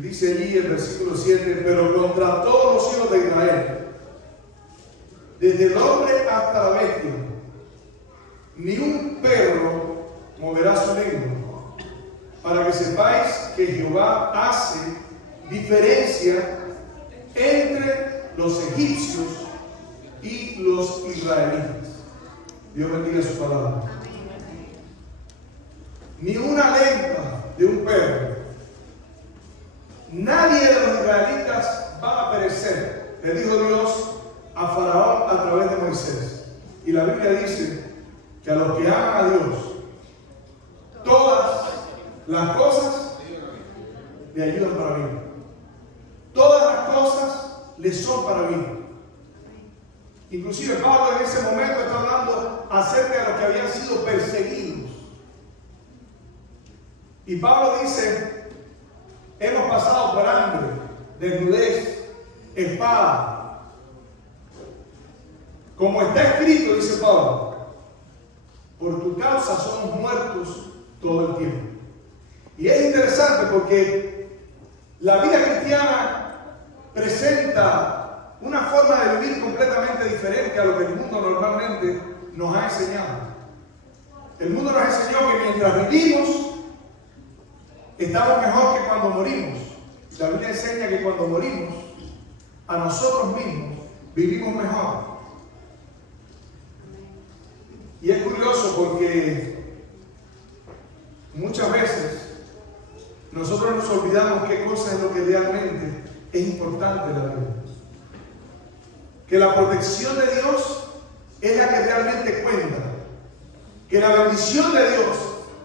dice allí el versículo 7, pero contra todos los hijos de Israel, desde el hombre hasta la bestia, ni un perro moverá su lengua, para que sepáis que Jehová hace diferencia entre los egipcios y los israelitas. Dios bendiga su palabra. Ni una lengua de un perro. Nadie de los israelitas va a perecer, le dijo Dios a Faraón a través de Moisés. Y la Biblia dice que a los que aman a Dios, todas las cosas le ayudan para bien. Todas las cosas le son para bien. Inclusive Pablo en ese momento está hablando acerca de los que habían sido perseguidos. Y Pablo dice, hemos pasado por hambre, desnudez, espada. Como está escrito, dice Pablo, por tu causa somos muertos todo el tiempo. Y es interesante porque la vida cristiana presenta una forma de vivir completamente diferente a lo que el mundo normalmente nos ha enseñado. El mundo nos enseñó que mientras vivimos, estamos mejor que cuando morimos. La Biblia enseña que cuando morimos, a nosotros mismos vivimos mejor. Y es curioso porque muchas veces nosotros nos olvidamos qué cosa es lo que realmente es importante en la vida. Que la protección de Dios es la que realmente cuenta. Que la bendición de Dios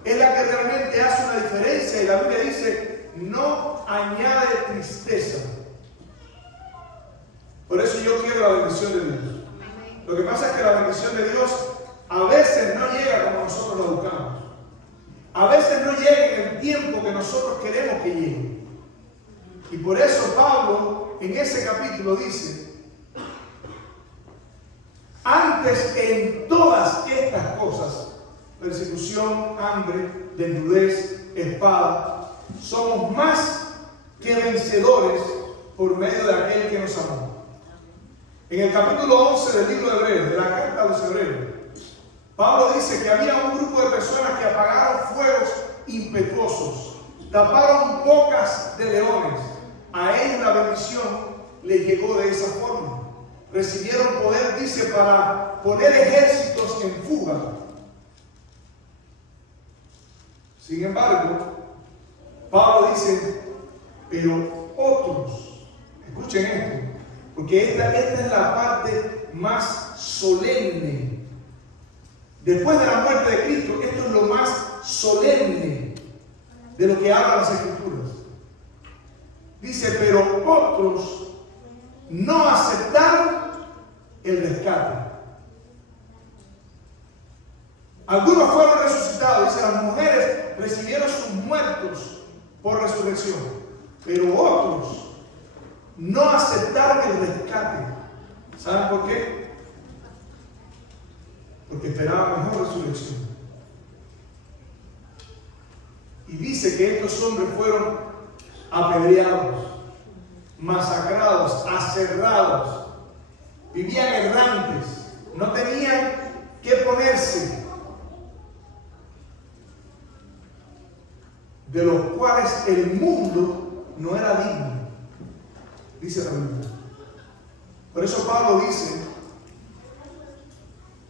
es la que realmente hace una diferencia. Y la Biblia dice, no añade tristeza. Por eso yo quiero la bendición de Dios. Lo que pasa es que la bendición de Dios a veces no llega como nosotros la buscamos. A veces no llega en el tiempo que nosotros queremos que llegue. Y por eso Pablo en ese capítulo dice, antes en todas estas cosas, persecución, hambre, desnudez, espada, somos más que vencedores por medio de aquel que nos amó. En el capítulo 11 del libro de Hebreos, de la carta a los Hebreos, Pablo dice que había un grupo de personas que apagaron fuegos impetuosos, taparon bocas de leones. A ellos la bendición les llegó de esa forma. Recibieron poder, dice, para poner ejércitos en fuga. Sin embargo, Pablo dice, pero otros, escuchen esto, porque esta es la parte más solemne. Después de la muerte de Cristo, esto es lo más solemne de lo que hablan las Escrituras. Dice, pero otros no aceptaron el rescate. Algunos fueron resucitados, dice, las mujeres recibieron sus muertos por resurrección, pero otros no aceptaron el rescate. ¿Saben por qué? Porque esperaban mejor resurrección. Y dice que estos hombres fueron apedreados, masacrados, aserrados, vivían errantes, no tenían que ponerse, de los cuales el mundo no era digno, dice la Biblia. Por eso Pablo dice,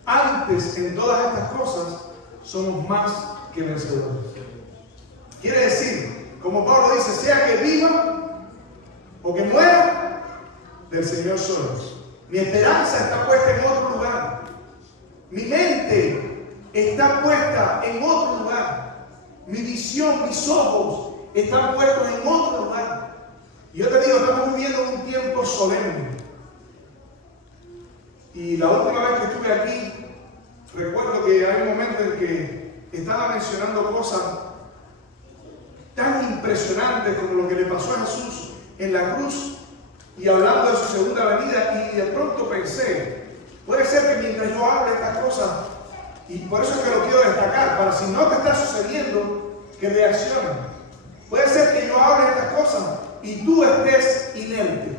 antes en todas estas cosas somos más que vencedores. Quiere decir, como Pablo dice, sea que viva o que muera, del Señor soy. Mi esperanza está puesta en otro lugar. Mi mente está puesta en otro lugar. Mi visión, mis ojos están puestos en otro lugar. Y yo te digo, estamos viviendo un tiempo solemne. Y la última vez que estuve aquí, recuerdo que hay un momento en que estaba mencionando cosas tan impresionantes como lo que le pasó a Jesús en la cruz y hablando de su segunda venida, y de pronto pensé, puede ser que mientras yo hable estas cosas, y por eso es que lo quiero destacar, para si no te está sucediendo, que reaccionen. Puede ser que yo hable estas cosas y tú estés inerte.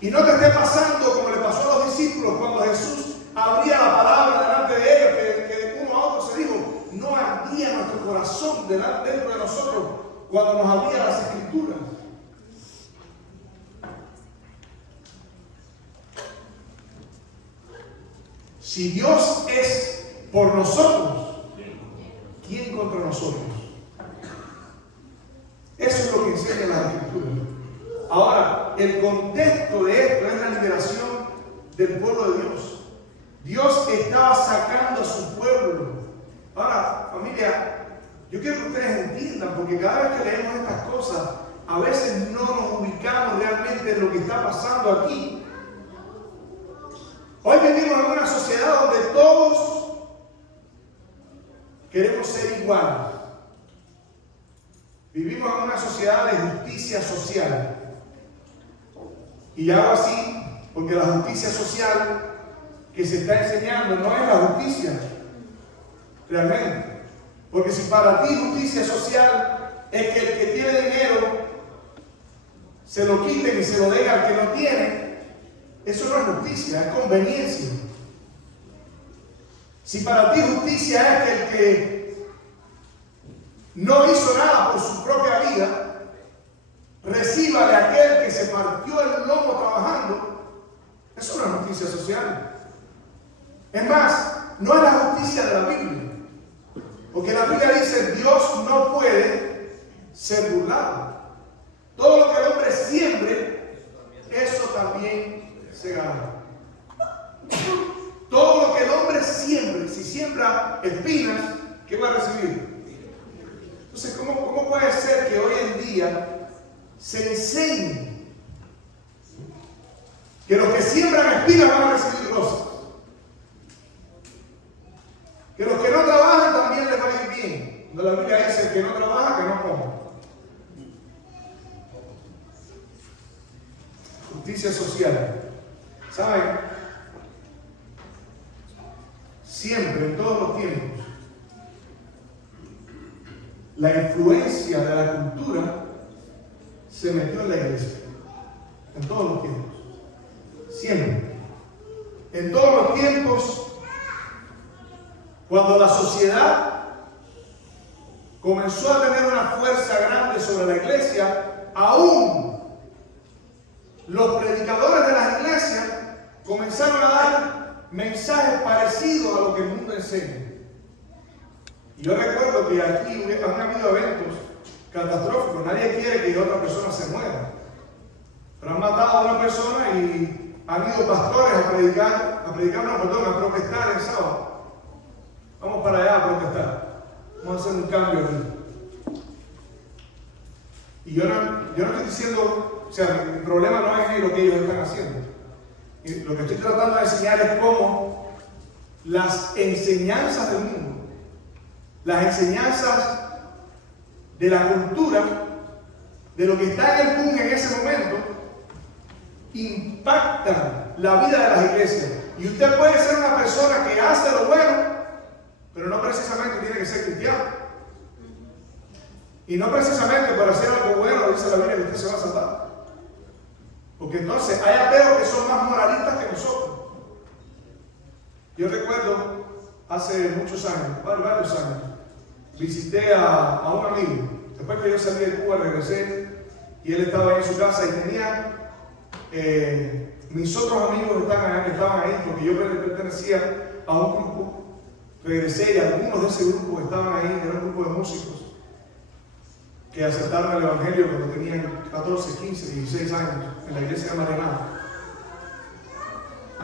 Y no te esté pasando como le pasó a los discípulos cuando Jesús abría la palabra delante de ellos, que uno a otro se dijo, no ardía nuestro corazón dentro de nosotros cuando nos abría las Escrituras. Si Dios es por nosotros, ¿quién contra nosotros? Eso es lo que enseña la Escritura. Ahora, el contexto de esto es la liberación del pueblo de Dios. Dios estaba sacando a su pueblo. Ahora, familia, yo quiero que ustedes entiendan, porque cada vez que leemos estas cosas, a veces no nos ubicamos realmente en lo que está pasando aquí. Hoy vivimos en una sociedad donde todos queremos ser iguales. Vivimos en una sociedad de justicia social. Y hago así porque la justicia social que se está enseñando no es la justicia realmente. Porque si para ti justicia social es que el que tiene dinero se lo quiten y se lo den al que no tiene, eso no es justicia, es conveniencia. Si para ti justicia es que el que no hizo nada por su propia vida reciba de aquel que se partió el lomo trabajando, eso no es justicia social. Es más, no es la justicia de la Biblia. Porque la Biblia dice, Dios no puede ser burlado. Todo lo que el hombre siembre, eso también se gana. Todo lo que el hombre siembre, si siembra espinas, ¿qué va a recibir? Entonces, ¿cómo puede ser que hoy en día se enseñe que los que siembran espinas van a recibir rosas? Que los que no trabajan también les va a ir bien. Cuando la Biblia dice que no trabaja, que no coma. Justicia social. ¿Saben? Siempre, en todos los tiempos, la influencia de la cultura se metió en la iglesia. En todos los tiempos. Siempre. En todos los tiempos, cuando la sociedad comenzó a tener una fuerza grande sobre la iglesia, aún los predicadores de las iglesias comenzaron a dar mensajes parecidos a lo que el mundo enseña. Y yo recuerdo que aquí han habido eventos catastróficos. Nadie quiere que otra persona se muera. Pero han matado a una persona y han ido pastores a protestar el sábado. Vamos para allá a protestar. Vamos a hacer un cambio aquí. Y yo no estoy diciendo, o sea, mi problema no es lo que ellos están haciendo. Y lo que estoy tratando de enseñar es cómo las enseñanzas del mundo, las enseñanzas de la cultura, de lo que está en el boom en ese momento, impactan la vida de las iglesias. Y usted puede ser una persona que hace lo bueno, pero no precisamente tiene que ser cristiano. Y no precisamente para hacer algo bueno, dice la Biblia, que usted se va a salvar. Porque entonces hay ateos que son más moralistas que nosotros. Yo recuerdo hace muchos años, varios años, visité a un amigo. Después que yo salí de Cuba, regresé y él estaba ahí en su casa y tenía mis otros amigos estaban ahí porque yo pertenecía a un grupo. Regresé y algunos de ese grupo estaban ahí, era un grupo de músicos que aceptaron el Evangelio cuando tenían 14, 15, 16 años en la iglesia de Mariana.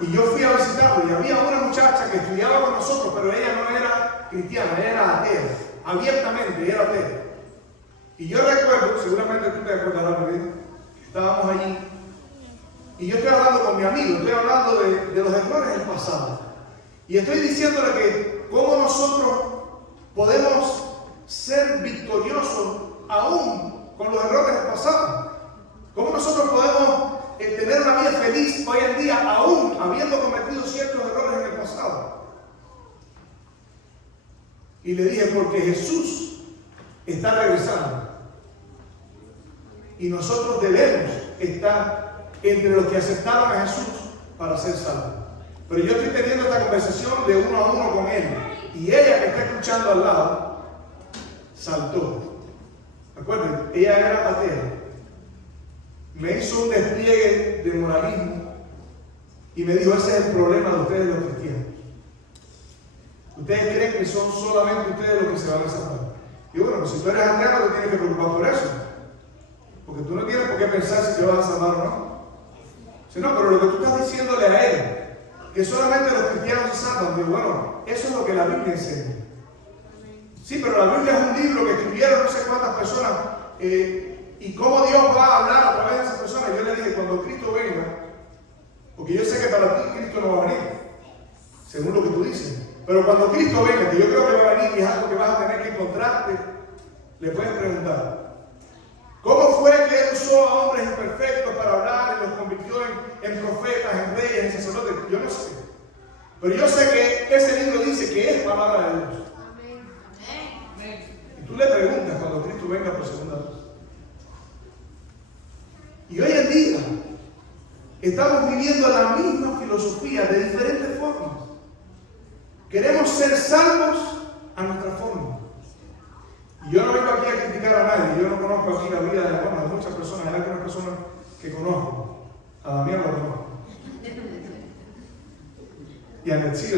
Y yo fui a visitarlo y había una muchacha que estudiaba con nosotros, pero ella no era cristiana, ella era atea, abiertamente era atea. Y yo recuerdo, seguramente tú te acordarás, porque estábamos allí, y yo estoy hablando con mi amigo, estoy hablando de los errores del pasado. Y estoy diciéndole que cómo nosotros podemos ser victoriosos aún con los errores del pasado. Cómo nosotros podemos tener una vida feliz hoy en día aún habiendo cometido ciertos errores en el pasado. Y le dije, porque Jesús está regresando. Y nosotros debemos estar entre los que aceptaron a Jesús para ser salvos. Pero yo estoy teniendo esta conversación de uno a uno con él. Y ella que está escuchando al lado, saltó. Acuérdense, ella era atea. Me hizo un despliegue de moralismo y me dijo, ese es el problema de ustedes los cristianos. Ustedes creen que son solamente ustedes los que se van a salvar. Y bueno, pues si tú eres atea, no te tienes que preocupar por eso. Porque tú no tienes por qué pensar si te vas a salvar o no. No, pero lo que tú estás diciéndole a él, que solamente los cristianos se salvan, digo, bueno, eso es lo que la Biblia enseña. Sí, pero la Biblia es un libro que escribieron no sé cuántas personas, y cómo Dios va a hablar a través de esas personas. Yo le dije, cuando Cristo venga, porque yo sé que para ti Cristo no va a venir, según lo que tú dices, pero cuando Cristo venga, que yo creo que va a venir y es algo que vas a tener que encontrarte, le puedes preguntar, ¿cómo fue que Él usó a hombres imperfectos para hablar y los convirtió en profetas, en reyes, en sacerdotes? Yo no sé. Pero yo sé que ese libro dice que es palabra de Dios. Y tú le preguntas cuando Cristo venga por segunda vez. Y hoy en día estamos viviendo la misma filosofía de diferentes formas. Queremos ser salvos a nuestra forma. Y yo no vengo aquí a criticar a nadie. Yo no conozco aquí la vida de muchas personas. Hay algunas personas que conozco. A Damián lo conozco. Y a Netzi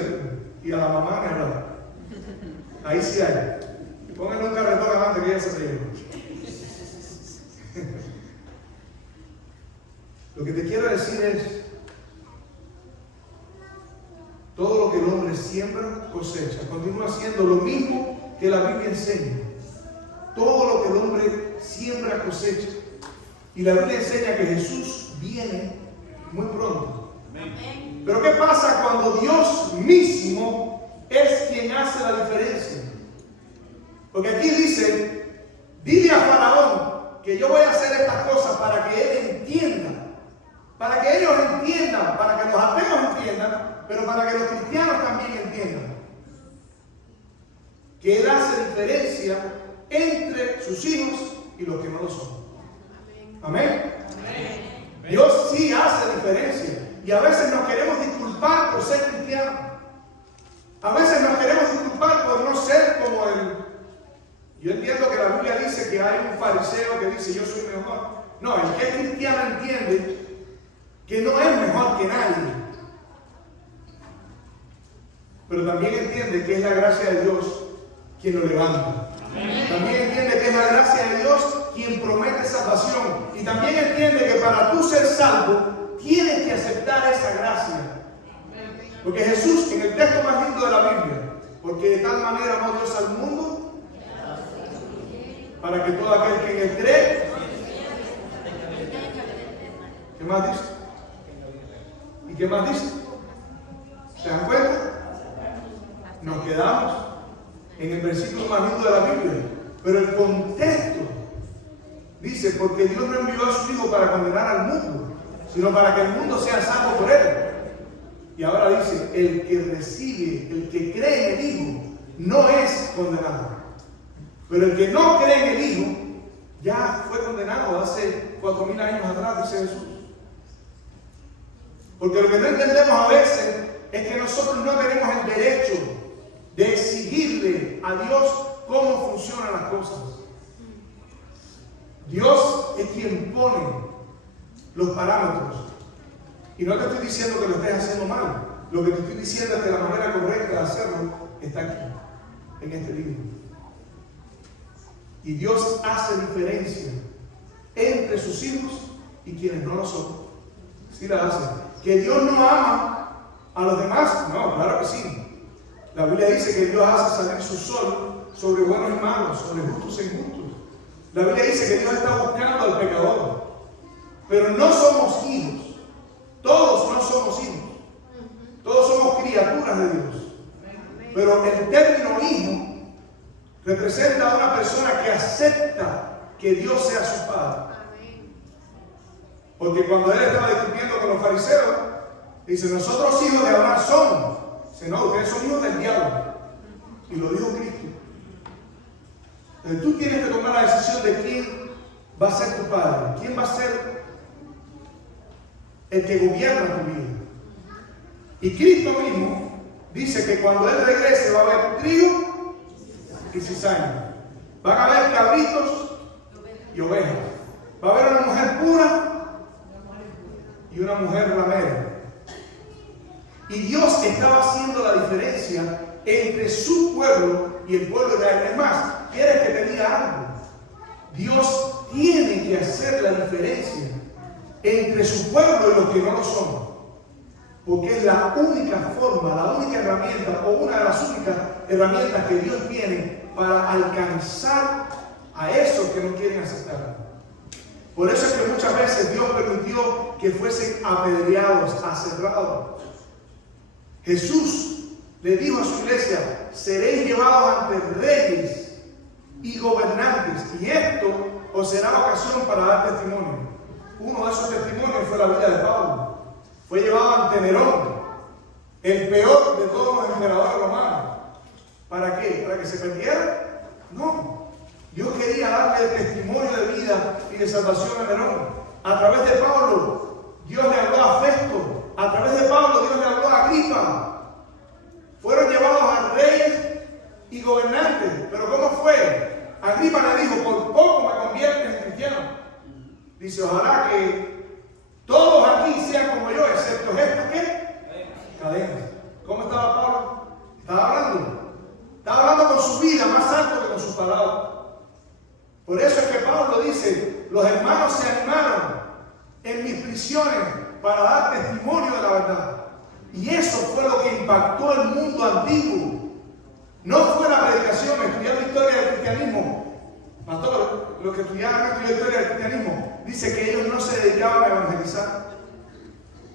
y a la mamá me habla. Ahí sí hay. Pónganle un carretón adelante que ella se te lleva. Lo que te quiero decir es, todo lo que el hombre siembra, cosecha. Continúa siendo lo mismo que la Biblia enseña. Todo lo que el hombre siembra, cosecha. Y la Biblia enseña que Jesús viene muy pronto. Amén. Pero ¿qué pasa cuando Dios mismo es quien hace la diferencia? Porque aquí dice, dile a Faraón que yo voy a hacer estas cosas para que él entienda. Para que ellos entiendan, para que los ateos entiendan, pero para que los cristianos también entiendan. Que Él hace diferencia entre sus hijos y los que no lo son. Amén. Amén. Dios sí hace diferencia. Y a veces nos queremos disculpar por ser cristianos. A veces nos queremos disculpar por no ser como Él. Yo entiendo que la Biblia dice que hay un fariseo que dice yo soy mejor. No, el que es cristiano entiende que no es mejor que nadie. Pero también entiende que es la gracia de Dios quien lo levanta. Amén. También entiende que es la gracia de Dios quien promete salvación. Y también entiende que para tú ser salvo, tienes que aceptar esa gracia. Porque Jesús, en el texto más lindo de la Biblia, porque de tal manera amó Dios al mundo, para que todo aquel que en él cree, ¿qué más dice? ¿Y qué más dice? ¿Se dan cuenta? Nos quedamos en el versículo más lindo de la Biblia. Pero el contexto dice, porque Dios no envió a su Hijo para condenar al mundo, sino para que el mundo sea salvo por Él. Y ahora dice, el que recibe, el que cree en el Hijo, no es condenado. Pero el que no cree en el Hijo, ya fue condenado hace 4.000 años atrás, dice Jesús. Porque lo que no entendemos a veces es que nosotros no tenemos el derecho de exigirle a Dios cómo funcionan las cosas. Dios es quien pone los parámetros. Y no te estoy diciendo que lo estés haciendo mal. Lo que te estoy diciendo es que la manera correcta de hacerlo está aquí, en este libro. Y Dios hace diferencia entre sus hijos y quienes no lo son. Sí la hace. ¿Que Dios no ama a los demás? No, claro que sí. La Biblia dice que Dios hace salir su sol sobre buenos y malos, sobre justos e injustos. La Biblia dice que Dios está buscando al pecador. Pero no somos hijos. Todos no somos hijos. Todos somos criaturas de Dios. Pero el término hijo representa a una persona que acepta que Dios sea su padre. Porque cuando él estaba discutiendo con los fariseos, dice, nosotros hijos de Abraham somos. Dice, no, ustedes son hijos del diablo. Y lo dijo Cristo. Entonces tú tienes que tomar la decisión de quién va a ser tu Padre? ¿Quién va a ser el que gobierna tu vida? Y Cristo mismo dice que cuando Él regrese va a haber trigo y cizaña. Van a haber cabritos y ovejas. Va a haber una mujer pura y una mujer ramera. Y Dios estaba haciendo la diferencia entre su pueblo y el pueblo de Israel. Es más, quiere que te diga algo. Dios tiene que hacer la diferencia entre su pueblo y los que no lo son. Porque es la única forma, la única herramienta o una de las únicas herramientas que Dios tiene para alcanzar a esos que no quieren aceptar. Por eso es que muchas veces Dios permitió que fuesen apedreados, aserrados. Jesús le dijo a su iglesia: seréis llevados ante reyes y gobernantes, y esto os será ocasión para dar testimonio. Uno de esos testimonios fue la vida de Pablo. Fue llevado ante Nerón, el peor de todos los emperadores romanos. ¿Para qué? ¿Para que se perdiera? No. Dios quería darle testimonio de vida y de salvación a Nerón. A través de Pablo, Dios le habló a Festo. A través de Pablo, Dios le habló a Agripa. Fueron llevados a reyes y gobernantes. ¿Pero cómo fue? Agripa le dijo: por poco me conviertes en cristiano. Dice: ojalá que todos aquí sean como yo, excepto estas, ¿qué? Cadenas. ¿Cómo estaba Pablo? Estaba hablando con su vida más alto que con sus palabras. Por eso es que Pablo dice: los hermanos se animaron en mis prisiones para dar testimonio de la verdad. Y eso fue lo que impactó el mundo antiguo. No fue la predicación. Estudiando historia del cristianismo, pastor, los que estudiaban la historia del cristianismo, dice que ellos no se dedicaban a evangelizar.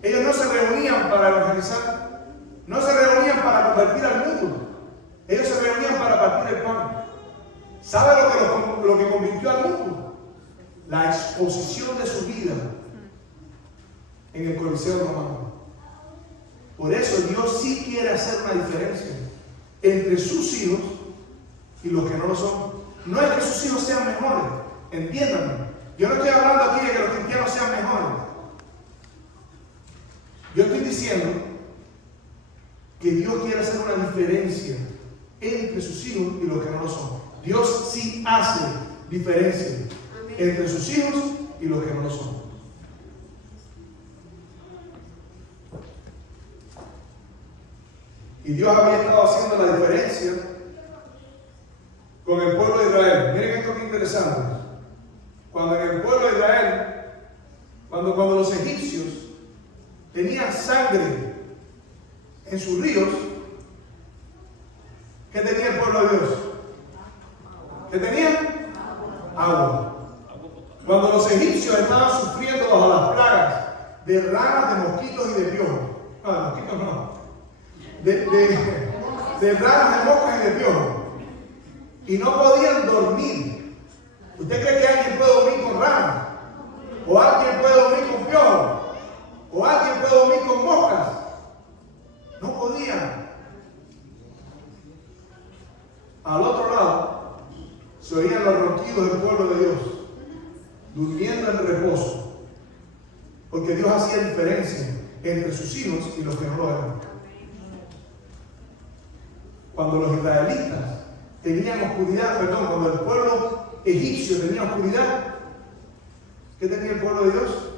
Ellos no se reunían para evangelizar. No se reunían para convertir al mundo. Ellos se reunían para partir el pan. ¿Sabe lo que convirtió al mundo? La exposición de su vida en el Coliseo Romano. Por eso Dios sí quiere hacer una diferencia entre sus hijos y los que no lo son. No es que sus hijos sean mejores, entiéndanme. Yo no estoy hablando aquí de que los cristianos sean mejores. Yo estoy diciendo que Dios quiere hacer una diferencia entre sus hijos y los que no lo son. Dios sí hace diferencia entre sus hijos y los que no lo son. Y Dios había estado haciendo la diferencia con el pueblo de Israel. Miren esto que interesante. Cuando en el pueblo de Israel, cuando los egipcios tenían sangre en sus ríos, ¿qué tenía el pueblo de Dios? ¿Qué tenía? Agua. Cuando los egipcios estaban sufriendo bajo las plagas de ranas, de mosquitos y de piojos. No, de mosquitos no. De ranas, de moscas y de piojos. Y no podían dormir. ¿Usted cree que alguien puede dormir con ranas? ¿O alguien puede dormir con piojos? ¿O alguien puede dormir con moscas? No podían. Al otro lado se oían los ronquidos del pueblo de Dios, durmiendo en reposo, porque Dios hacía diferencia entre sus hijos y los que no lo eran. Cuando los israelitas tenían oscuridad, cuando el pueblo egipcio tenía oscuridad, ¿qué tenía el pueblo de Dios?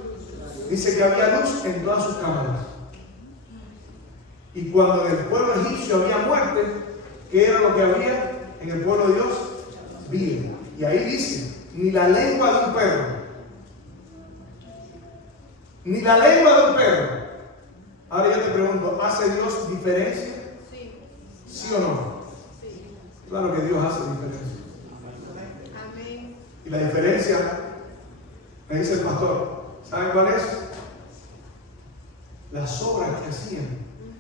Dice que había luz en todas sus cámaras. Y cuando en el pueblo egipcio había muerte, ¿qué era lo que había en el pueblo de Dios? Vida. Y ahí dice: ni la lengua de un perro. Ni la lengua de un perro. Ahora yo te pregunto, ¿hace Dios diferencia? Sí. ¿Sí o no? Sí. Claro que Dios hace diferencia. Amén. Y la diferencia, me dice el pastor, ¿saben cuál es? Las obras que hacían.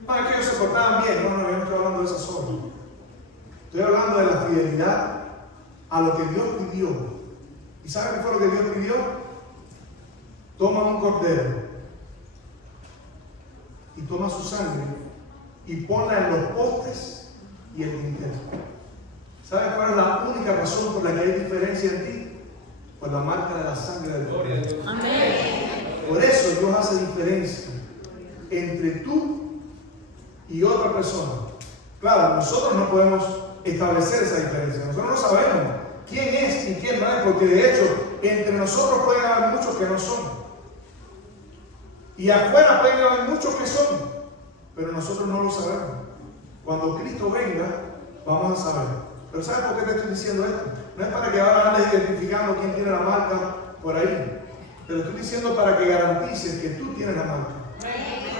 No, es que ellos se portaban bien. No, yo no estoy hablando de esas obras. Estoy hablando de la fidelidad a lo que Dios pidió. ¿Y saben qué fue lo que Dios pidió? Toma un cordero y toma su sangre y ponla en los postes y el dintel. ¿Sabes cuál es la única razón por la que hay diferencia en ti? por la marca de la sangre del Cordero. Amén. Por eso Dios hace diferencia entre tú y otra persona. Claro, nosotros no podemos establecer esa diferencia. Nosotros no sabemos quién es y quién no es, porque de hecho entre nosotros pueden haber muchos que no son. Y afuera pueden haber muchos que son, pero nosotros no lo sabemos. Cuando Cristo venga, vamos a saber. Pero ¿sabes por qué te estoy diciendo esto? No es para que ahora andes identificando quién tiene la marca por ahí. Te lo estoy diciendo para que garantices que tú tienes la marca.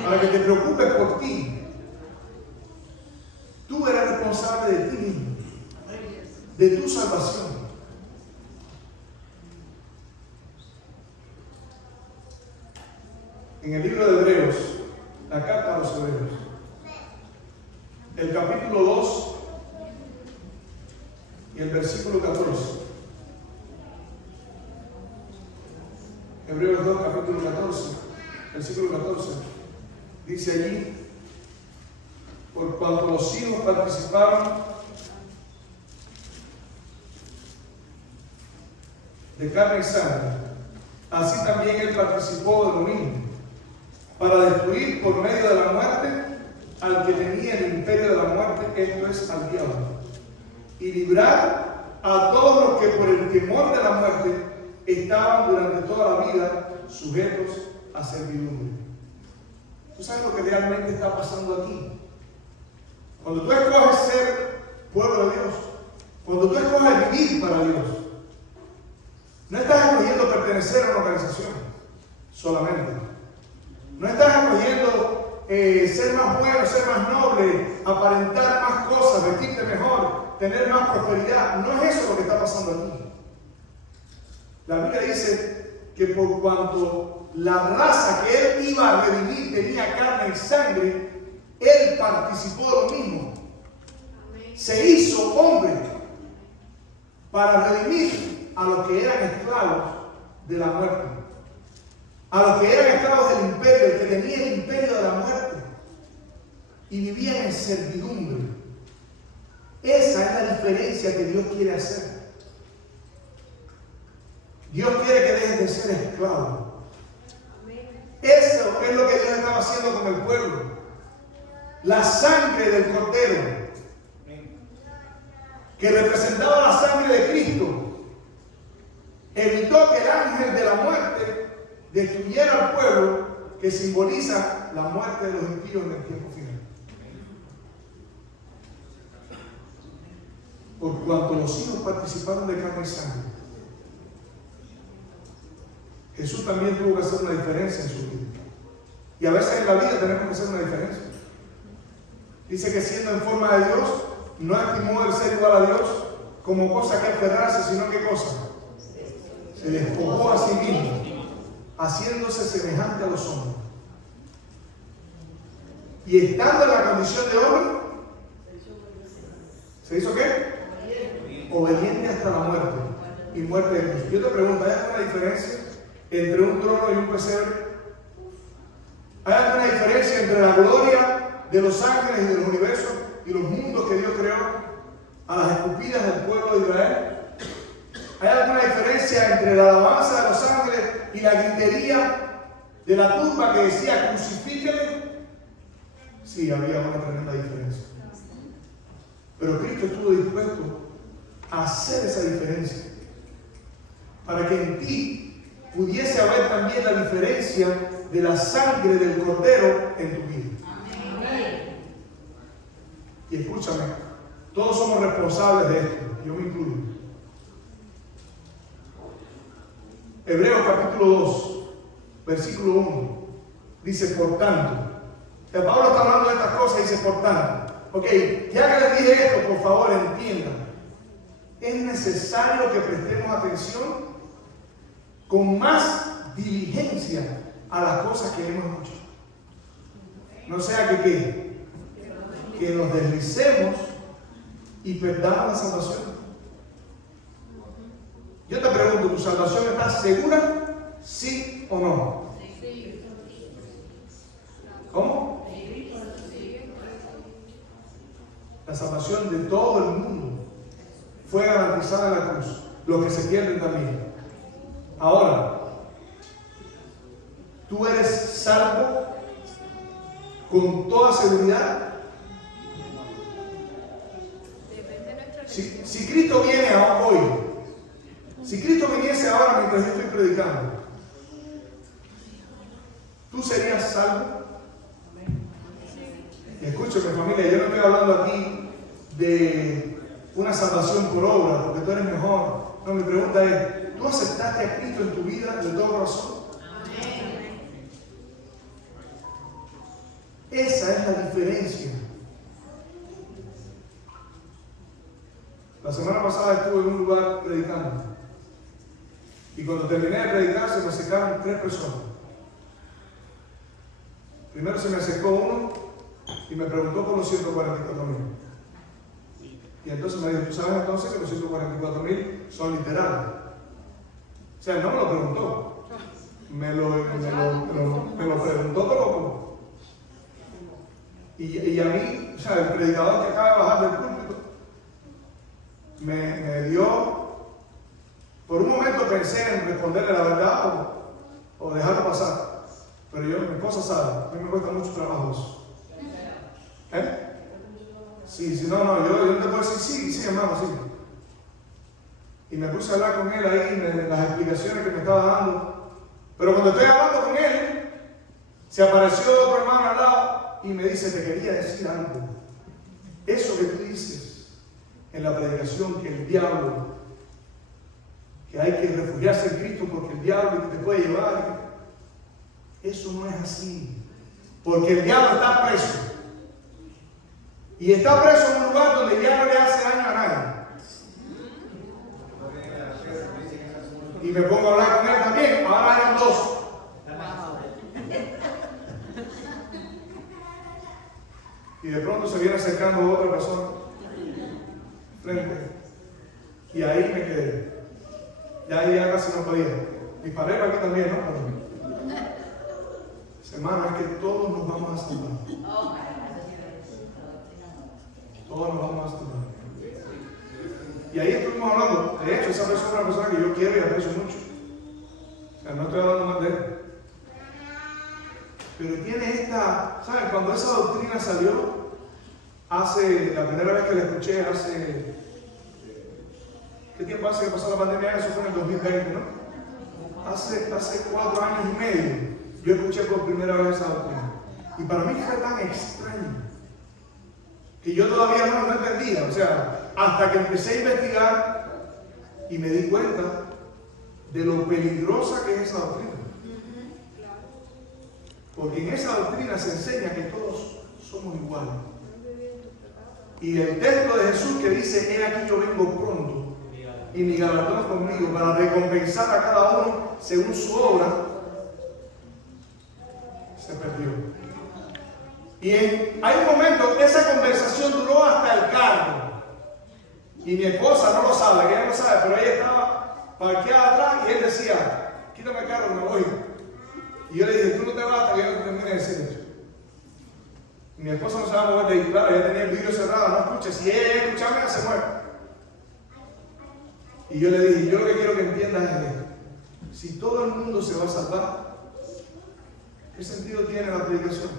Para que te preocupes por ti. Tú eres responsable de ti mismo, de tu salvación. En el libro de Hebreos, la carta a los Hebreos, el capítulo 2 y el versículo 14. Hebreos 2, capítulo 14, versículo 14, dice allí: por cuanto los hijos participaron de carne y sangre, así también él participó de lo mismo, para destruir por medio de la muerte al que tenía el imperio de la muerte, esto es, al diablo, y librar a todos los que por el temor de la muerte estaban durante toda la vida sujetos a servidumbre. ¿Tú sabes lo que realmente está pasando aquí? Cuando tú escoges ser pueblo de Dios, cuando tú escoges vivir para Dios, no estás escogiendo pertenecer a una organización solamente. No estás escogiendo ser más bueno, ser más noble, aparentar más cosas, vestirte mejor, tener más prosperidad. No es eso lo que está pasando aquí. La Biblia dice que por cuanto la raza que él iba a redimir tenía carne y sangre, él participó de lo mismo. Se hizo hombre para redimir a los que eran esclavos de la muerte, a los que eran esclavos del imperio, el que tenía el imperio de la muerte y vivían en servidumbre. Esa es la diferencia que Dios quiere hacer. Dios quiere que dejes de ser esclavo. Eso es lo que Dios estaba haciendo con el pueblo. La sangre del Cordero, que representaba la sangre de Cristo, evitó que el ángel de la muerte destruyera al pueblo, que simboliza la muerte de los impíos en el tiempo final. Por cuanto los hijos participaron de carne y sangre, Jesús también tuvo que hacer una diferencia en su vida. Y a veces en la vida tenemos que hacer una diferencia. Dice que siendo en forma de Dios, no estimó el ser igual a Dios como cosa que aferrarse, sino que cosa. Se despojó a sí mismo, haciéndose semejante a los hombres. Y estando en la condición de hombre, ¿se hizo qué? Obediente hasta la muerte. Y muerte de cruz. Yo te pregunto, ¿hay alguna diferencia entre un trono y un pesebre? ¿Hay alguna diferencia entre la gloria de los ángeles y del universo y los mundos que Dios creó a las escupidas del pueblo de Israel? ¿Hay alguna diferencia entre la alabanza de los ángeles y la gritería de la tumba que decía crucifíqueme? Sí, había una tremenda diferencia. Pero Cristo estuvo dispuesto a hacer esa diferencia para que en ti pudiese haber también la diferencia de la sangre del Cordero en tu vida. Amén. Y escúchame, todos somos responsables de esto, yo me incluyo. Hebreos capítulo 2, versículo 1, dice por tanto. El Pablo está hablando de estas cosas y dice por tanto. Ok, ya que les dije esto, por favor entiendan. Es necesario que prestemos atención con más diligencia a las cosas que hemos hecho. No sea que nos deslicemos y perdamos la salvación. Yo te pregunto, ¿tu salvación está segura? ¿Sí o no? ¿Cómo? La salvación de todo el mundo fue garantizada en la cruz. Los que se pierden también. Ahora, tú eres salvo con toda seguridad. Si Cristo viene hoy, si Cristo viniese ahora mientras yo estoy predicando, ¿tú serías salvo? Y escúchame, familia, yo no estoy hablando aquí de una salvación por obra, porque tú eres mejor. No, mi pregunta es, ¿tú aceptaste a Cristo en tu vida de todo corazón? Esa es la diferencia. La semana pasada estuve en un lugar predicando. Y cuando terminé de predicar se me acercaron 3 personas. Primero se me acercó uno y me preguntó por los 144,000. Y entonces me dijo, ¿tú sabes entonces que los 144,000 son literales? O sea, no me lo preguntó. Me lo preguntó como. Y a mí, o sea, el predicador que acaba de bajar del púlpito, me dio, por un momento pensé en responderle la verdad o dejarlo pasar. Pero yo, mi esposa sabe, a mí me cuesta mucho trabajo eso. Sí, no, yo no te puedo decir, sí, hermano, sí. Y me puse a hablar con él ahí, las explicaciones que me estaba dando. Pero cuando estoy hablando con él, se apareció otro hermano al lado y me dice, te quería decir algo. Eso que tú dices en la predicación, que el diablo, que hay que refugiarse en Cristo porque el diablo te puede llevar, eso no es así. Porque el diablo está preso. Y está preso en un lugar donde ya no le hace daño a nadie. Y me pongo a hablar con él también. Ahora eran 2. Y de pronto se viene acercando otra persona frente. Y ahí me quedé. Ya casi no podía. Mis parejas aquí también, ¿no? Hermano, es que todos nos vamos a salvar. Todos nos vamos a salvar. Y ahí estuvimos hablando. De hecho, esa persona es una persona que yo quiero y aprecio mucho. O sea, no estoy hablando más de él. Pero tiene esta, ¿sabes? Cuando esa doctrina salió, la primera vez que la escuché, ¿qué tiempo hace que pasó la pandemia? Eso fue en el 2020, ¿no? Hace 4 años y medio, yo escuché por primera vez esa doctrina. Y para mí fue tan extraño que yo todavía no entendía. O sea, hasta que empecé a investigar y me di cuenta de lo peligrosa que es esa doctrina. Porque en esa doctrina se enseña que todos somos iguales. Y el texto de Jesús que dice, he aquí yo vengo pronto, y mi galardón conmigo, para recompensar a cada uno según su obra, se perdió. Y hay un momento, esa conversación duró hasta el carro. Y mi esposa no lo sabe, ella no lo sabe, pero ella estaba parqueada atrás y él decía, quítame el carro, me voy. Y yo le dije, tú no te vas hasta que yo no te termine de decir eso. Y mi esposa no se va a mover de ahí, claro, ella tenía el vidrio cerrado, no escucha, si ella escuchaba, ella se mueve. Y yo le dije, yo lo que quiero que entiendas es esto. Si todo el mundo se va a salvar, ¿qué sentido tiene la predicación?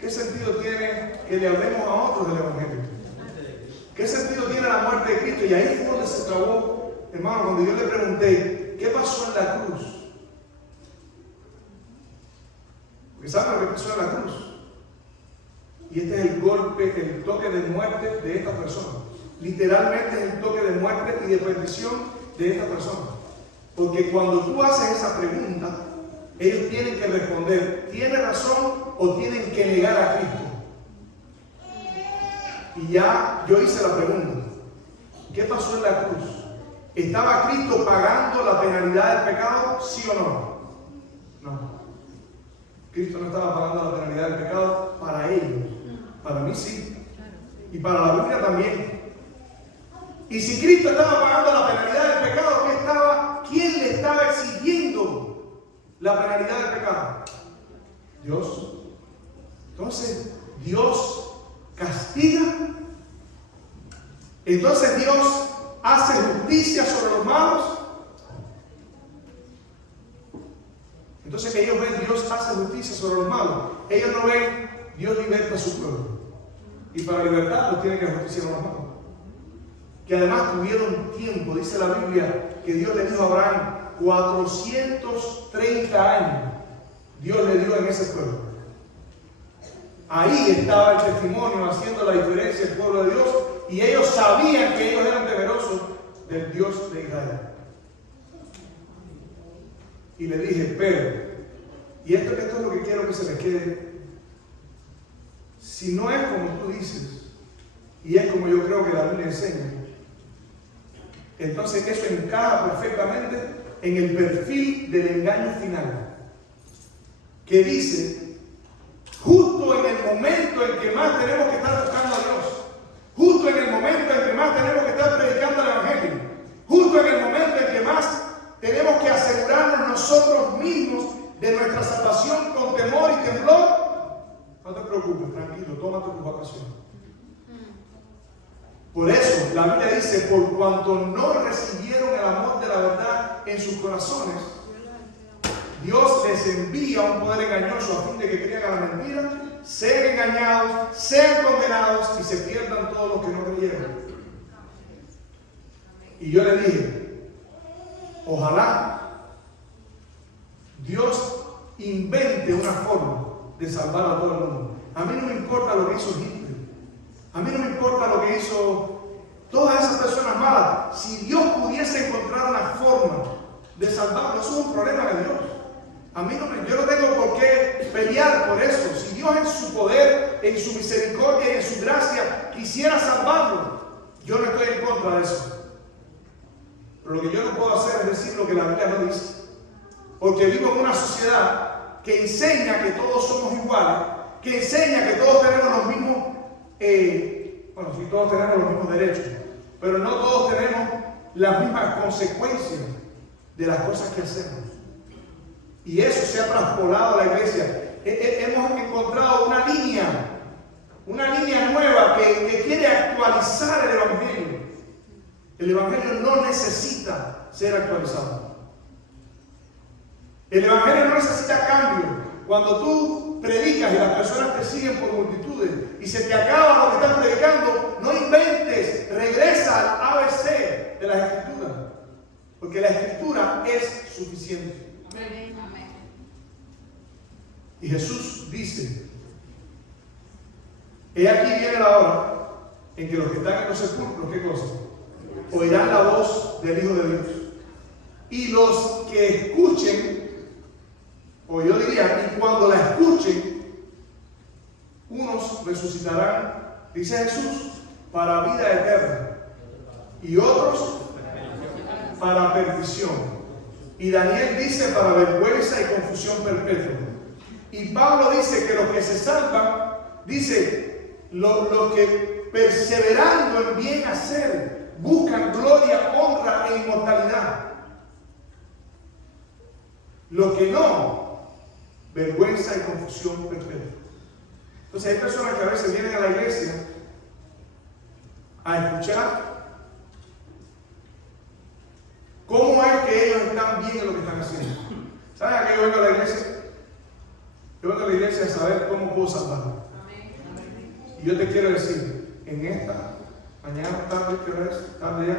¿Qué sentido tiene que le hablemos a otros del Evangelio? ¿Qué sentido tiene la muerte de Cristo? Y ahí fue donde se trabó, hermano, cuando yo le pregunté, ¿qué pasó en la cruz? Porque ¿saben lo que pasó en la cruz? Y este es el golpe, el toque de muerte de esta persona. Literalmente es el toque de muerte y de perdición de esta persona. Porque cuando tú haces esa pregunta, ellos tienen que responder, ¿tiene razón o tienen que negar a Cristo? Y ya yo hice la pregunta, ¿qué pasó en la cruz? ¿Estaba Cristo pagando la penalidad del pecado? ¿Sí o no? No. Cristo no estaba pagando la penalidad del pecado para ellos. Para mí sí. Y para la Biblia también. Y si Cristo estaba pagando la penalidad del pecado, ¿quién le estaba exigiendo la penalidad del pecado? Dios. Entonces, Dios castiga. Entonces Dios hace justicia sobre los malos. Entonces ellos ven Dios hace justicia sobre los malos. Ellos no ven Dios liberta a su pueblo. Y para libertarlos tienen que justiciar a los malos. Que además tuvieron tiempo, dice la Biblia, que Dios le dijo a Abraham, 430 años Dios le dio en ese pueblo. Ahí estaba el testimonio haciendo la diferencia el pueblo de Dios, y ellos sabían que ellos eran temerosos del Dios de Israel. Y le dije, pero, y esto es lo que quiero que se les quede, si no es como tú dices, y es como yo creo que la Biblia enseña, entonces eso encaja perfectamente en el perfil del engaño final, que dice, justo en el momento en que más tenemos que estar buscando a Dios, justo en el momento en que más tenemos que estar predicando el Evangelio, justo en el momento en que más tenemos que asegurarnos nosotros mismos de nuestra salvación con temor y temblor, no te preocupes, tranquilo, tómate tus vacaciones. Por eso la Biblia dice, por cuanto no recibieron el amor de la verdad en sus corazones, Dios les envía un poder engañoso a fin de que crean a la mentira, sean engañados, sean condenados y se pierdan todos los que no creyeron. Y yo le dije, ojalá Dios invente una forma de salvar a todo el mundo. A mí no me importa lo que hizo Hitler. A mí no me importa lo que hizo todas esas personas malas. Si Dios pudiese encontrar una forma de salvarlo, eso es un problema de Dios. A mí yo no tengo por qué pelear por eso. Si Dios en su poder, en su misericordia y en su gracia quisiera salvarlo, yo no estoy en contra de eso. Pero lo que yo no puedo hacer es decir lo que la Biblia no dice. Porque vivo en una sociedad que enseña que todos somos iguales, que enseña que todos tenemos los mismos, bueno, sí, todos tenemos los mismos derechos, pero no todos tenemos las mismas consecuencias de las cosas que hacemos. Y eso se ha traspolado a la iglesia. Hemos encontrado una línea nueva que quiere actualizar el Evangelio. El Evangelio no necesita ser actualizado. El Evangelio no necesita cambio. Cuando tú predicas y las personas te siguen por multitudes y se te acaba lo que estás predicando, no inventes, regresa al ABC de las Escrituras. Porque la Escritura es suficiente. Amén. Y Jesús dice, he aquí viene la hora en que los que están en los sepulcros, ¿qué cosa? Oirán la voz del Hijo de Dios. Y los que escuchen, o yo diría, y cuando la escuchen, unos resucitarán, dice Jesús, para vida eterna, y otros para perdición. Y Daniel dice para vergüenza y confusión perpetua. Y Pablo dice que los que se salvan, dice, los que perseverando en bien hacer, buscan gloria, honra e inmortalidad. Los que no, vergüenza y confusión perpetua. Entonces hay personas que a veces vienen a la iglesia a escuchar cómo es que ellos están bien en lo que están haciendo. ¿Saben a qué yo vengo a la iglesia? Yo vengo a la iglesia a saber cómo puedo salvarme. Y yo te quiero decir, en esta mañana, tarde, ¿qué hora es? Tarde ya.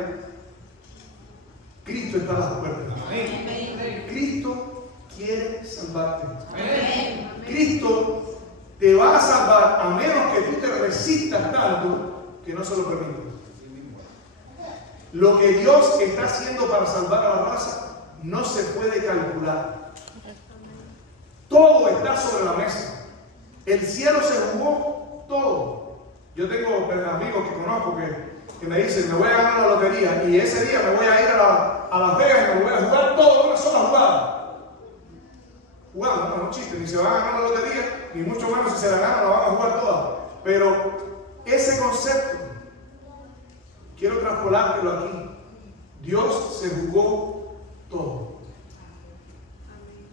Cristo está a las puertas. Cristo quiere salvarte. Cristo te va a salvar a menos que tú te resistas tanto que no se lo permitas. Lo que Dios está haciendo para salvar a la raza no se puede calcular. Todo está sobre la mesa. El cielo se jugó todo. Yo tengo amigos que conozco que me dicen, me voy a ganar la lotería y ese día me voy a ir a Las Vegas y me voy a jugar todo una sola jugada. Jugando, no chiste, ni se van a ganar la lotería, ni mucho menos si se la ganan, la van a jugar todas. Pero ese concepto, quiero traspolártelo aquí. Dios se jugó todo.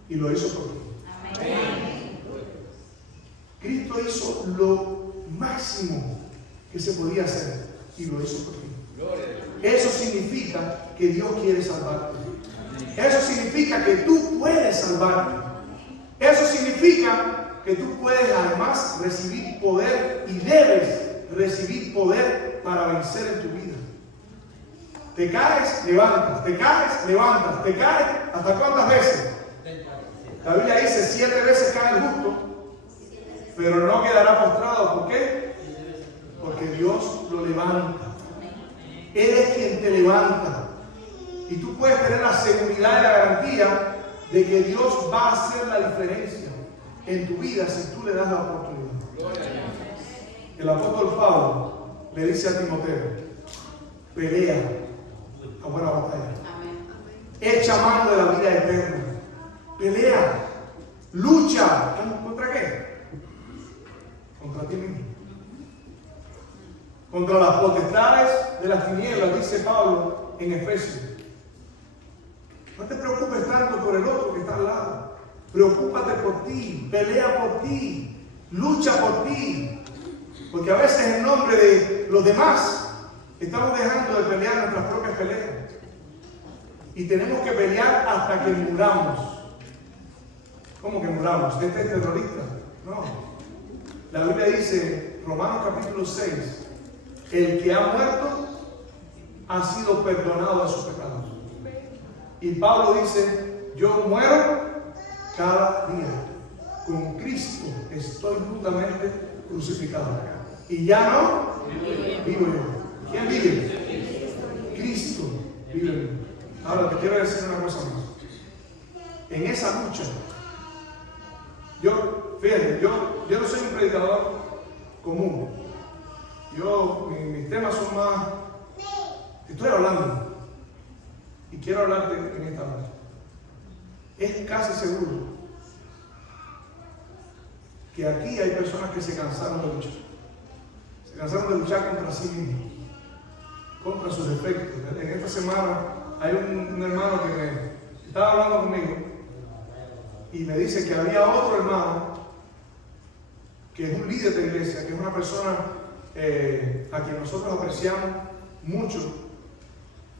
Y lo hizo por ti. Amén. Cristo hizo lo máximo que se podía hacer y lo hizo por ti. Eso significa que Dios quiere salvarte. Eso significa que tú puedes salvarte. Eso significa que tú puedes además recibir poder y debes recibir poder para vencer en tu vida. Te caes, levantas, te caes, levantas, te caes. ¿Hasta cuántas veces? La Biblia dice 7 veces cae el justo, pero no quedará postrado. ¿Por qué? Porque Dios lo levanta. Él es quien te levanta. Y tú puedes tener la seguridad y la garantía de que Dios va a hacer la diferencia en tu vida si tú le das la oportunidad. El apóstol Pablo le dice a Timoteo: pelea la buena batalla. Echa mano de la vida eterna. Pelea. Lucha. ¿Contra qué? Contra ti mismo. Contra las potestades de las tinieblas, dice Pablo en Efesios. No te preocupes tanto por el otro que está al lado. Preocúpate por ti. Pelea por ti. Lucha por ti. Porque a veces en nombre de los demás estamos dejando de pelear nuestras propias peleas. Y tenemos que pelear hasta que muramos. ¿Cómo que muramos? ¿Este es terrorista? No. La Biblia dice, Romanos capítulo 6, el que ha muerto ha sido perdonado de sus pecados. Y Pablo dice, yo muero cada día. Con Cristo estoy juntamente crucificado. Y ya no vivo yo. ¿Quién vive? Cristo vive en mí. Ahora te quiero decir una cosa más. En esa lucha, fíjate, yo no soy un predicador común. Mis temas son más. Estoy hablando y quiero hablarte en esta noche. Es casi seguro que aquí hay personas que se cansaron de luchar. Se cansaron de luchar contra sí mismos, contra sus defectos. En esta semana hay un hermano que me estaba hablando conmigo y me dice que había otro hermano que es un líder de iglesia, que es una persona a quien nosotros apreciamos mucho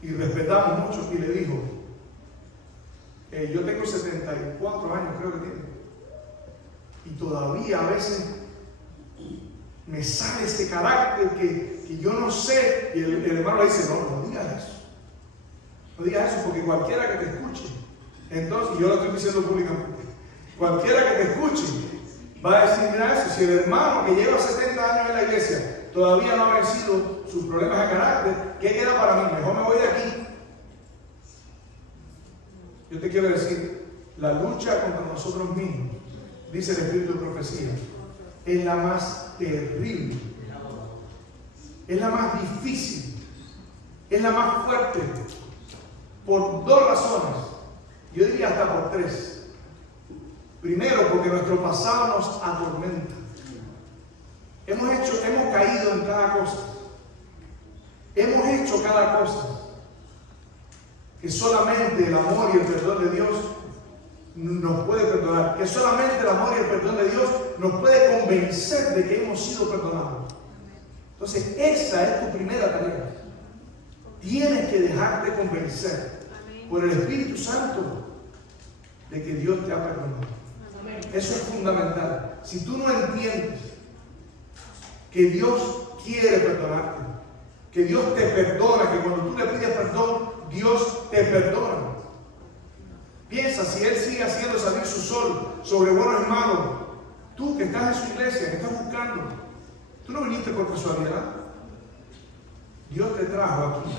y respetamos mucho, y le dijo, yo tengo 74 años, creo que tiene, y todavía a veces me sale ese carácter que yo no sé, y el hermano le dice, no digas eso. No digas eso porque cualquiera que te escuche, entonces, y yo lo estoy diciendo públicamente, cualquiera que te escuche va a decir, mira eso, si el hermano que lleva 70 años en la iglesia todavía no ha vencido sus problemas de carácter, ¿qué queda para mí? Mejor me voy de aquí. Yo te quiero decir, la lucha contra nosotros mismos, dice el Espíritu de Profecía, es la más terrible, es la más difícil, es la más fuerte, por 2 razones, yo diría hasta por 3. Primero, porque nuestro pasado nos atormenta. Hemos caído en cada cosa. Hemos hecho cada cosa que solamente el amor y el perdón de Dios nos puede perdonar. Que solamente el amor y el perdón de Dios nos puede convencer de que hemos sido perdonados. Entonces, esa es tu primera tarea. Tienes que dejarte convencer por el Espíritu Santo de que Dios te ha perdonado. Eso es fundamental. Si tú no entiendes que Dios quiere perdonarte, que Dios te perdona, que cuando tú le pides perdón, Dios te perdona. Piensa, si Él sigue haciendo salir su sol sobre buenos y malos, tú que estás en su iglesia, que estás buscando, tú no viniste por casualidad. Dios te trajo aquí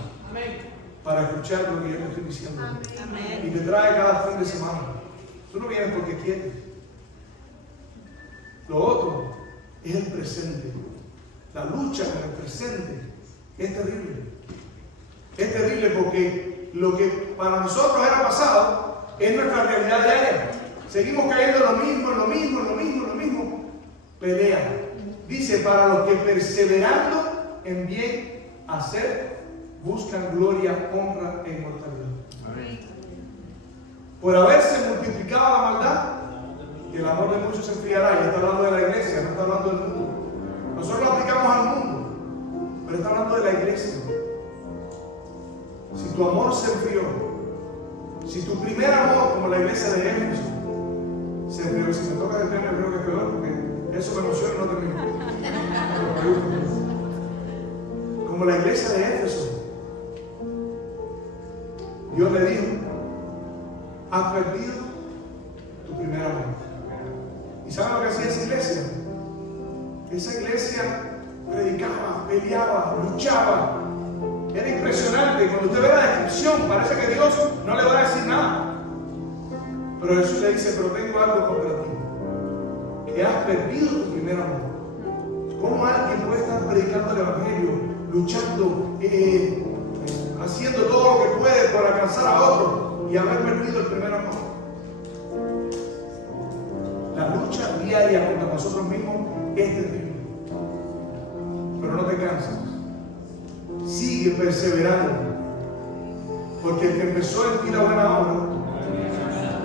para escuchar lo que yo te estoy diciendo. Y te trae cada fin de semana. Tú no vienes porque quieres. Lo otro es el presente. La lucha con el presente es terrible. Es terrible porque lo que para nosotros era pasado es nuestra realidad diaria. Seguimos cayendo en lo mismo. Pelea. Dice, para los que perseverando en bien hacer, buscan gloria, honra e inmortalidad. Amén. Por haberse multiplicado la maldad, el amor de muchos se enfriará. Y está hablando de la iglesia, no está hablando del mundo. Nosotros lo aplicamos al mundo, pero está hablando de la iglesia. Si tu amor se enfrió, si tu primer amor, como la iglesia de Éfeso, se si me toca de pena, creo que es peor, porque eso me emociona y no termino. Como la iglesia de Éfeso, Dios le dijo: has perdido tu primer amor. ¿Y saben lo que hacía esa iglesia? Esa iglesia predicaba, peleaba, luchaba. Era impresionante. Cuando usted ve la descripción, parece que Dios no le va a decir nada. Pero Jesús le dice: pero tengo algo contra ti, que has perdido tu primer amor. ¿Cómo alguien puede estar predicando el evangelio, luchando, haciendo todo lo que puede por alcanzar a otro y haber perdido el primer amor? La lucha diaria contra nosotros mismos es terrible. Pero no te cansas. Sigue perseverando. Porque el que empezó en ti la buena obra,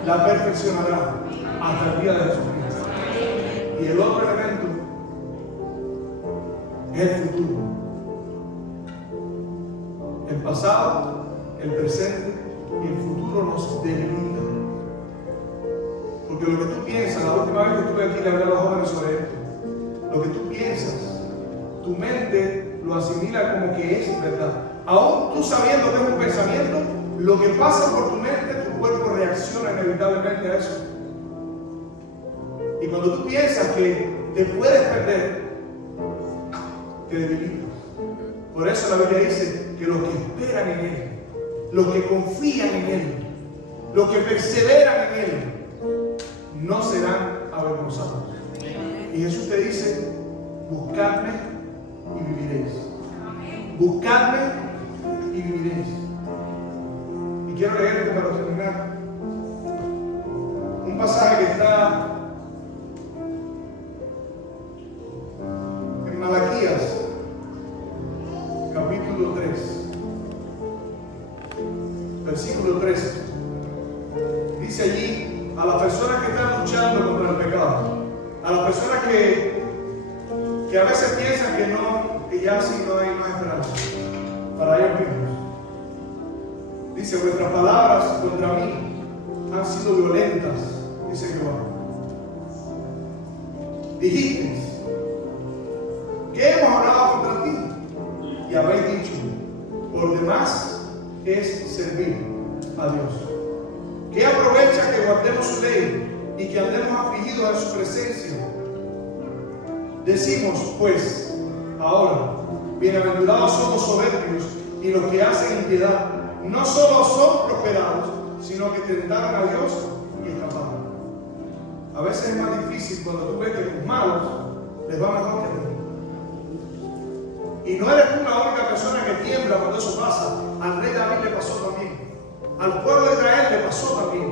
la perfeccionará hasta el día de Jesucristo. Y el otro elemento es el futuro. El pasado, el presente y el futuro nos delimitan. Porque lo que tú piensas, la última vez que estuve aquí le hablé a los jóvenes sobre esto, lo que tú piensas, tu mente lo asimila como que es verdad. Aún tú sabiendo que es un pensamiento, lo que pasa por tu mente, tu cuerpo reacciona inevitablemente a eso. Y cuando tú piensas que te puedes perder, te debilitas. Por eso la Biblia dice que los que esperan en Él, los que confían en Él, los que perseveran en Él, no serán avergonzados. Y Jesús te dice: buscadme y viviréis. Buscadme y viviréis. Y quiero leer para terminar un pasaje que está en Malaquías, capítulo 3, versículo 13. Dice allí a las personas que están luchando contra el pecado, a las personas que a veces piensan que ya sí no hay más esperanza para ellos mismos. Dice: vuestras palabras contra mí han sido violentas, dice Jehová. Dijisteis: ¿qué hemos hablado contra ti? Y habéis dicho: por demás es servir a Dios. ¿Qué aprovecha que guardemos su ley y que andemos afligidos en su presencia? Decimos pues ahora: bienaventurados son los soberbios y los que hacen impiedad. No solo son prosperados, sino que tentaron a Dios y escaparon. A veces es más difícil cuando tú ves que tus malos les va mejor que a ti. Y no eres tú la única persona que tiembla cuando eso pasa. Al rey David le pasó también. Al pueblo de Israel le pasó también.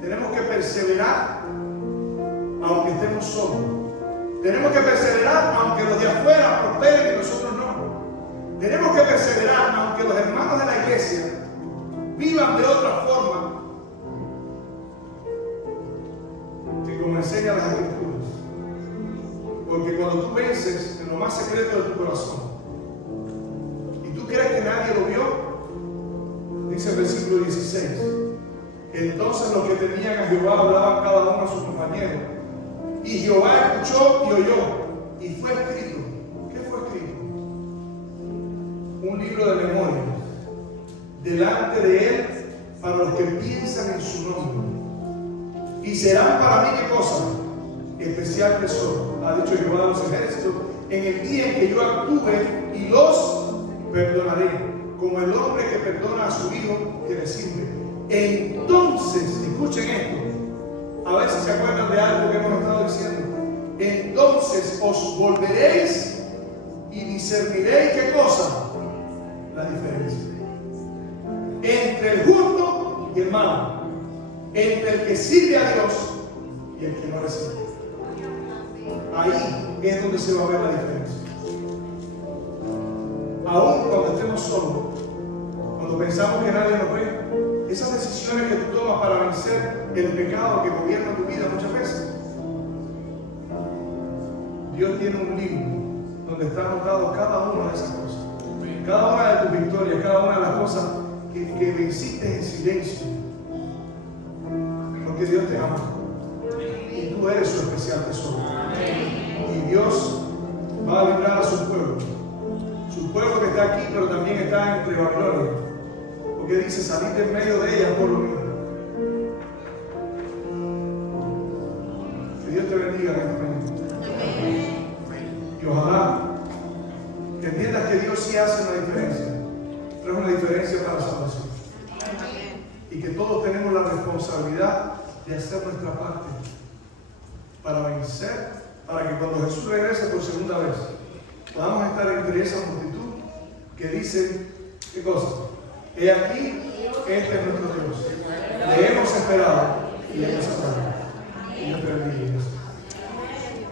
Tenemos que perseverar aunque estemos solos. Tenemos que perseverar aunque los de afuera prosperen y nosotros no. Tenemos que perseverar aunque los hermanos de la iglesia vivan de otra forma que como enseñan las Escrituras. Porque cuando tú vences en lo más secreto de tu corazón y tú crees que nadie lo vio, dice el versículo 16: entonces los que temían a Jehová hablaban cada uno a sus compañeros, y Jehová escuchó y oyó, y fue escrito. ¿Qué fue escrito? Un libro de memoria delante de Él para los que piensan en su nombre. Y serán para mí, ¿qué cosa? Especial tesoro, ha dicho Jehová de los ejércitos, en el día en que yo actúe y los perdonaré, como el hombre que perdona a su hijo que le sirve. Entonces, escuchen esto, a ver si se acuerdan de algo que hemos estado diciendo. Entonces os volveréis y discerniréis, ¿qué cosa? La diferencia entre el justo y el malo, entre el que sirve a Dios y el que no le sirve. Ahí es donde se va a ver la diferencia. Aún cuando estemos solos, cuando pensamos que nadie nos ve, esas decisiones que tú tomas para vencer el pecado que gobierna tu vida muchas veces, Dios tiene un libro donde está anotado cada una de esas cosas, cada una de tus victorias, cada una de las cosas que venciste en silencio. Porque Dios te ama. Y tú eres su especial tesoro. Y Dios va a librar a su pueblo. Su pueblo que está aquí, pero también está entre Babilonia. Porque dice, salid en medio de ella, pueblo mío. Que Dios te bendiga en este momento. Y ojalá que entiendas que Dios sí hace una diferencia. Pero es una diferencia para la salvación. Y que todos tenemos la responsabilidad de hacer nuestra parte para vencer, para que cuando Jesús regrese por segunda vez, podamos estar entre esa multitud que dice, ¿qué cosa? He aquí, este es nuestro Dios. Le hemos esperado y le hemos amado. Y Dios te bendiga.